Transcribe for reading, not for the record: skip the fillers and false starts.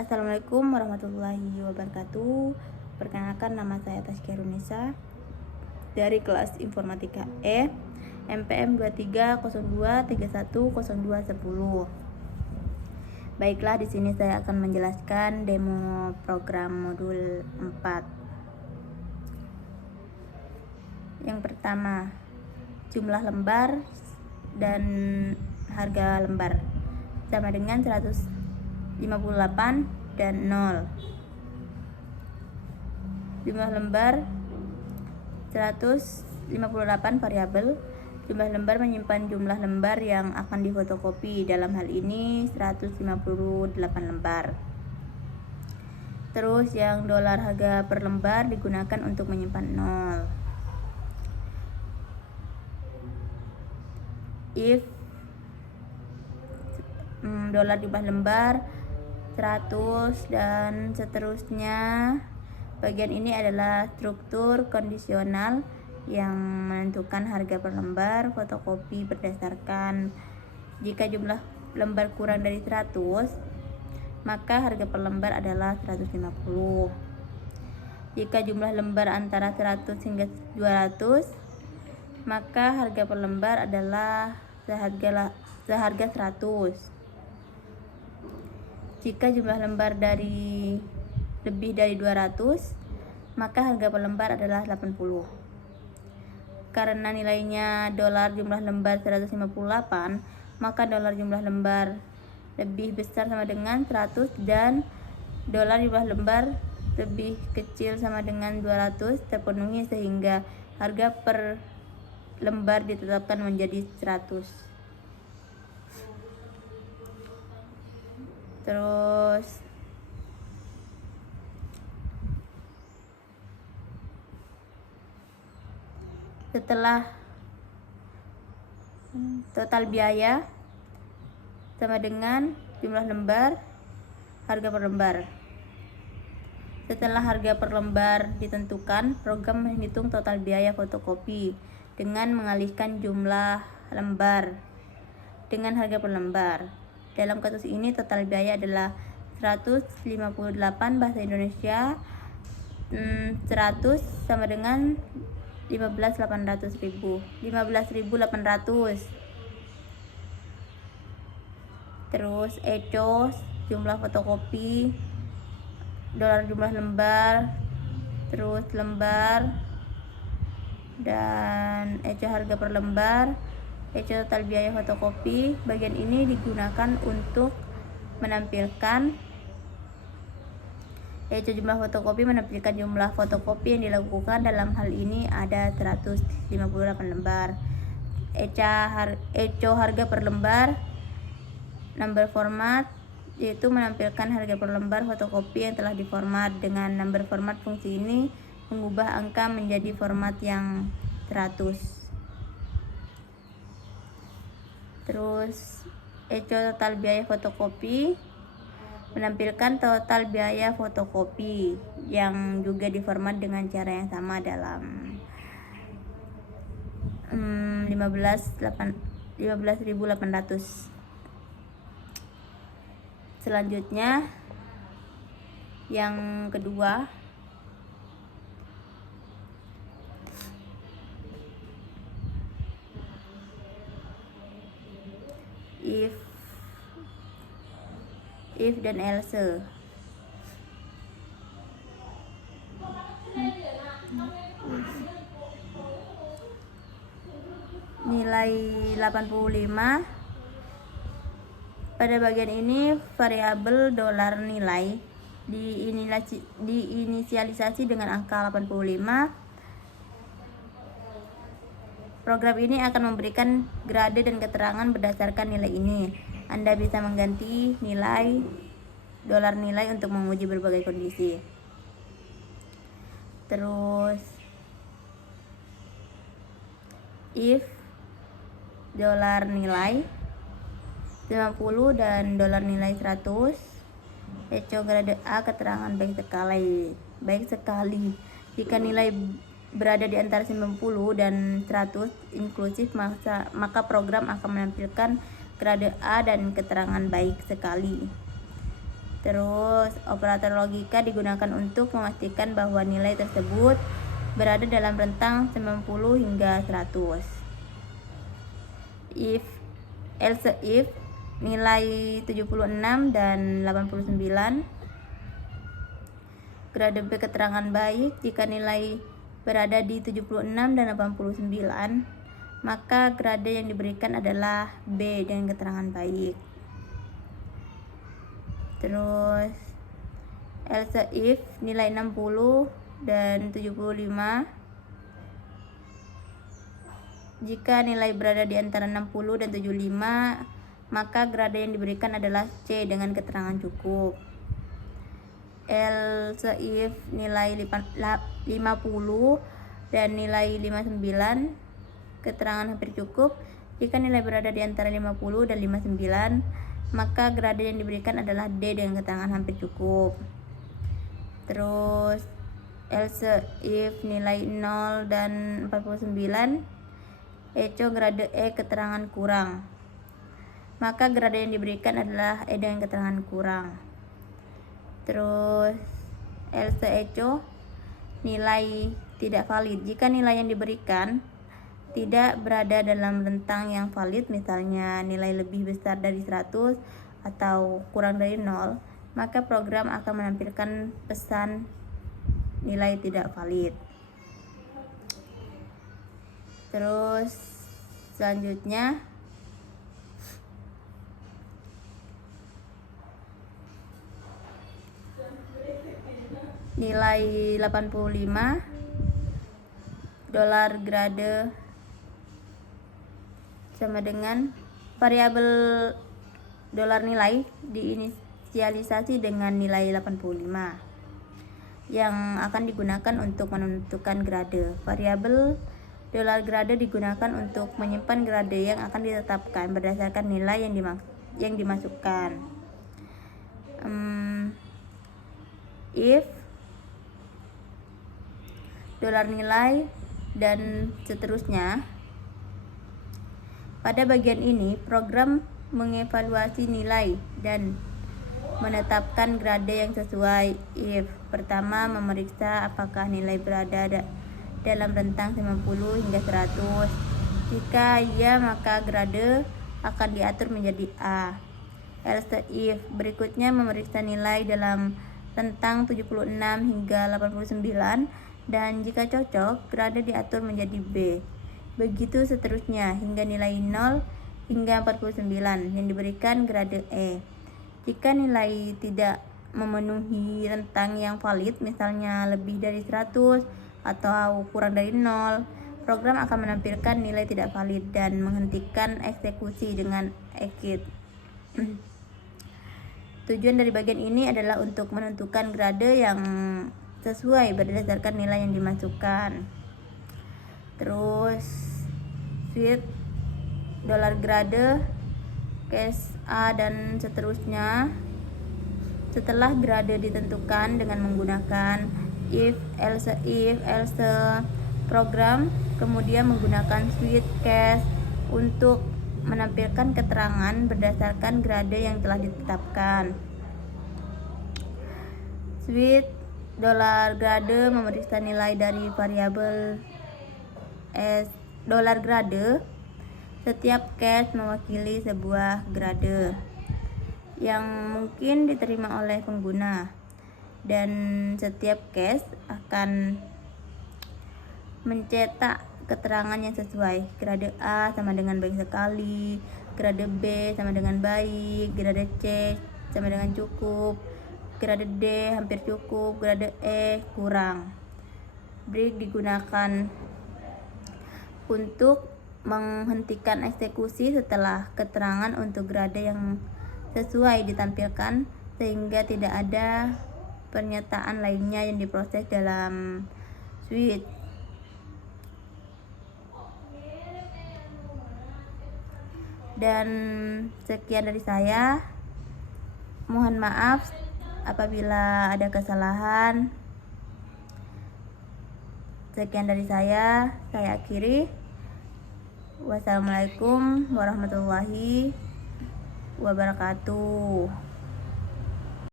Assalamualaikum warahmatullahi wabarakatuh. Perkenalkan, nama saya Taskia Runisa dari kelas Informatika E, MPM 2302310210. Baiklah, di sini saya akan menjelaskan demo program modul 4. Yang pertama, jumlah lembar dan harga lembar sama dengan 158 dan 0. Jumlah lembar 158 variabel. Jumlah lembar menyimpan jumlah lembar yang akan difotokopi, dalam hal ini 158 lembar. Terus yang dolar harga per lembar digunakan untuk menyimpan 0. If dolar jumlah lembar 100 dan seterusnya. Bagian ini adalah struktur kondisional yang menentukan harga per lembar fotokopi berdasarkan jika jumlah lembar kurang dari 100, maka harga per lembar adalah 150. Jika jumlah lembar antara 100 hingga 200, maka harga per lembar adalah seharga 100. Jika jumlah lembar lebih dari 200, maka harga per lembar adalah 80. Karena nilainya dolar jumlah lembar 158, maka dolar jumlah lembar lebih besar sama dengan 100 dan dolar jumlah lembar lebih kecil sama dengan 200 terpenuhi, sehingga harga per lembar ditetapkan menjadi 100. Terus setelah total biaya sama dengan jumlah lembar, harga per lembar. Setelah harga per lembar ditentukan, program menghitung total biaya fotokopi dengan mengalihkan jumlah lembar dengan harga per lembar. Dalam kasus ini total biaya adalah 158 bahasa Indonesia 100 sama dengan 15.800. Terus ECO jumlah fotokopi, dolar jumlah lembar, terus lembar, dan ECO harga per lembar, ECO total biaya fotokopi. Bagian ini digunakan untuk menampilkan ECO jumlah fotokopi, menampilkan jumlah fotokopi yang dilakukan. Dalam hal ini ada 158 lembar. ECO harga per lembar, number format, yaitu menampilkan harga per lembar fotokopi yang telah diformat. Dengan number format, fungsi ini mengubah angka menjadi format yang 100. Terus ECO total biaya fotokopi, menampilkan total biaya fotokopi yang juga diformat dengan cara yang sama dalam 15.800. Selanjutnya yang kedua, if dan else. Nilai 85. Pada bagian ini variabel dolar nilai diinisialisasi dengan angka 85. Program ini akan memberikan grade dan keterangan berdasarkan nilai ini. Anda bisa mengganti nilai dolar nilai untuk menguji berbagai kondisi. Terus if dolar nilai 50 dan dolar nilai 100, ECO grade A keterangan baik sekali. Jika nilai berada di antara 90 dan 100 inklusif, maka program akan menampilkan grade A dan keterangan baik sekali. Terus operator logika digunakan untuk memastikan bahwa nilai tersebut berada dalam rentang 90 hingga 100. Else if nilai 76 dan 89. Grade B keterangan baik jika nilai berada di 76 dan 89, maka grade yang diberikan adalah B dengan keterangan baik. Terus else if nilai 60 dan 75. Jika nilai berada di antara 60 dan 75, maka grade yang diberikan adalah C dengan keterangan cukup. Else if nilai 50 dan nilai 59, keterangan hampir cukup. Jika nilai berada di antara 50 dan 59, maka grade yang diberikan adalah D dengan keterangan hampir cukup. Terus else if nilai 0 dan 49, echo grade E keterangan kurang, maka grade yang diberikan adalah E dengan keterangan kurang. Terus else echo nilai tidak valid jika nilai yang diberikan tidak berada dalam rentang yang valid, misalnya nilai lebih besar dari 100 atau kurang dari 0, maka program akan menampilkan pesan nilai tidak valid. Terus selanjutnya nilai 85 dolar grade sama dengan variabel dolar nilai diinisialisasi dengan nilai 85 yang akan digunakan untuk menentukan grade. Variabel dolar grade digunakan untuk menyimpan grade yang akan ditetapkan berdasarkan nilai yang dimasukkan. If dolar nilai dan seterusnya. Pada bagian ini, program mengevaluasi nilai dan menetapkan grade yang sesuai. If pertama memeriksa apakah nilai berada dalam rentang 90 hingga 100. Jika iya, maka grade akan diatur menjadi A. Else if berikutnya memeriksa nilai dalam rentang 76 hingga 89, dan jika cocok, grade diatur menjadi B. Begitu seterusnya hingga nilai 0 hingga 49 yang diberikan grade E. Jika nilai tidak memenuhi rentang yang valid, misalnya lebih dari 100 atau kurang dari 0, program akan menampilkan nilai tidak valid dan menghentikan eksekusi dengan exit. Tujuan dari bagian ini adalah untuk menentukan grade yang sesuai berdasarkan nilai yang dimasukkan. Terus suite dolar grade, case A dan seterusnya. Setelah grade ditentukan dengan menggunakan if, else, program kemudian menggunakan suite case untuk menampilkan keterangan berdasarkan grade yang telah ditetapkan. Suite dolar grade memeriksa nilai dari variabel dolar grade. Setiap case mewakili sebuah grade yang mungkin diterima oleh pengguna, dan setiap case akan mencetak keterangan yang sesuai. Grade A sama dengan baik sekali, grade B sama dengan baik, grade C sama dengan cukup, grade D hampir cukup, grade E kurang. Break digunakan untuk menghentikan eksekusi setelah keterangan untuk grade yang sesuai ditampilkan, sehingga tidak ada pernyataan lainnya yang diproses dalam suite. Dan sekian dari saya. Mohon maaf apabila ada kesalahan. Sekian dari saya akhiri. Wassalamualaikum warahmatullahi wabarakatuh.